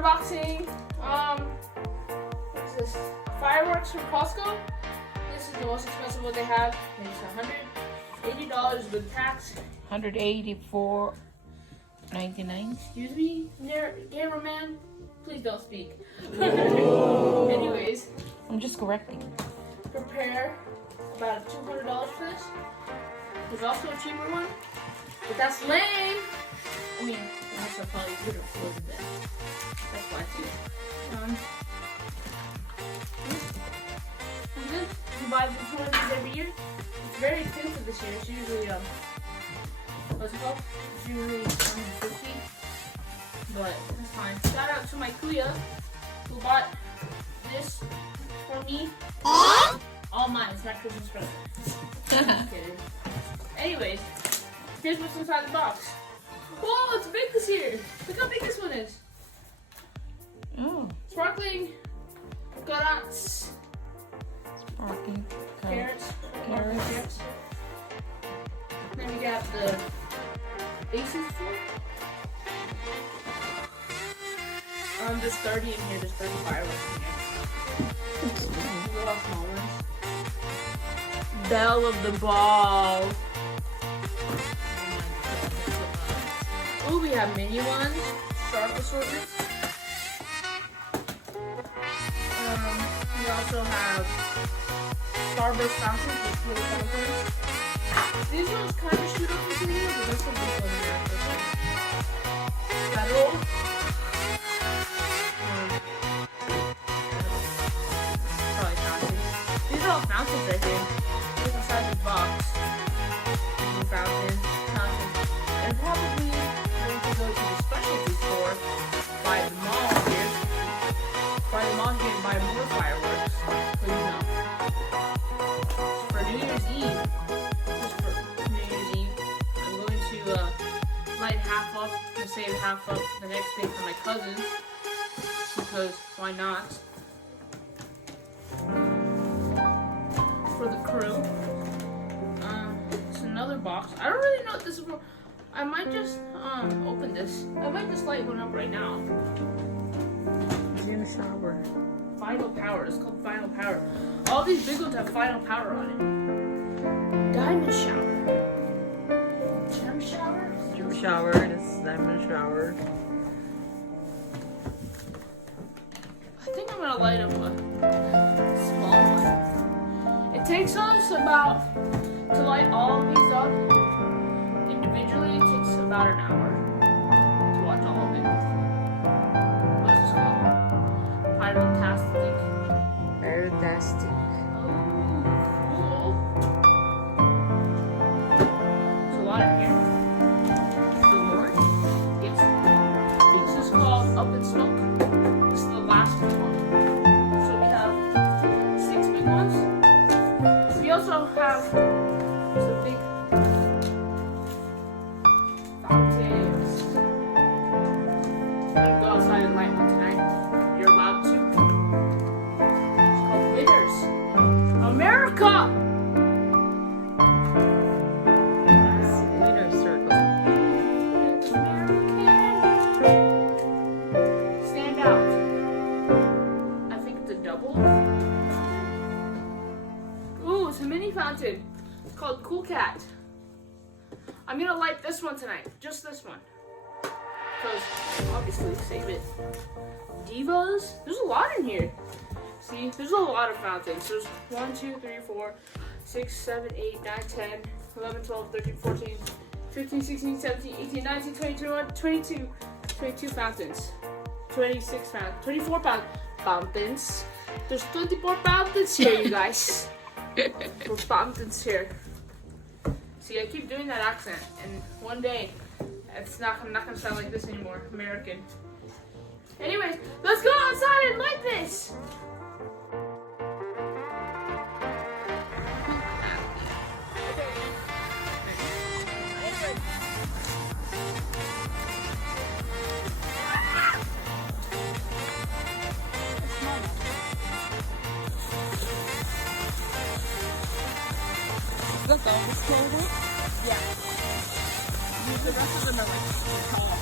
unboxing, what's this? Fireworks from Costco. This is the most expensive one they have. It's $180 with tax. $184.99. Excuse me, cameraman. Please don't speak. Anyways, I'm just correcting. prepare about $200 for this. There's also a cheaper one, but that's lame. I mean, also probably could have afforded that. That's why too. You buy one of these every year. It's very expensive this year. It's usually what's it called? It's usually $150. But that's fine. Shout out to my kuya who bought this for me. All mine. It's my Christmas present. Just kidding. Anyways, here's what's inside the box. Whoa, it's big this year. Look how big this one is. Oh. Sparkling carrots. Sparkling Carrots. Carrots. Then we got the aces. There's 30 in here. There's 30 fireworks in here. Little small ones. Belle of the ball. Oh, we have mini ones. Sharp assortments. We also have Starburst fountains with little fountains. These ones kind of shoot up into the air, but there's some big ones in there. Federal. Probably fountains. These are all fountains right here. Look inside the box. Fountains. And probably going to go to the specialty store, buy the mall here, and buy more fireworks. So you know. For New Year's Eve, I'm going to light half up and save half up the next day for my cousins. Because why not? For the crew. It's another box. I don't really know what this is for. I might just open this. I might just light one up right now. He's in the shower. Final power. It's called final power. All these big ones have final power on it. Diamond shower. Gem shower? Gem shower. This is diamond shower. I think I'm gonna light up a small one. It takes us about to light all of these up. Individually, it takes about an hour to watch all of it. What's this called? Pyrotastic. Fantastic. Oh, cool. There's a lot in here. Two more? Yes. This is called Up in Smoke. This is the last one. So we have 6 big ones. We also have some big fountains. I'm gonna go outside and light one tonight. You're allowed to. It's called Winners. America! Winner circle. American. Stand out. I think it's a double. Ooh, it's a mini fountain. It's called Cool Cat. I'm gonna light this one tonight. Just this one. Because obviously save it. Divas? There's a lot in here. See, there's a lot of fountains. There's 1, 2, 3, 4, 6, 7, 8, 9, 10, 11, 12, 13, 14, 15, 16, 17, 18, 19, 20, 21, 22. 22 fountains. 26 fountains. 24 fountains. There's 24 fountains here, you guys. There's fountains here. See, I keep doing that accent, and one day, I'm not gonna sound like this anymore. American. Anyways, let's go outside and light this. That's all the slow. Yeah. Use the rest of them are like tall.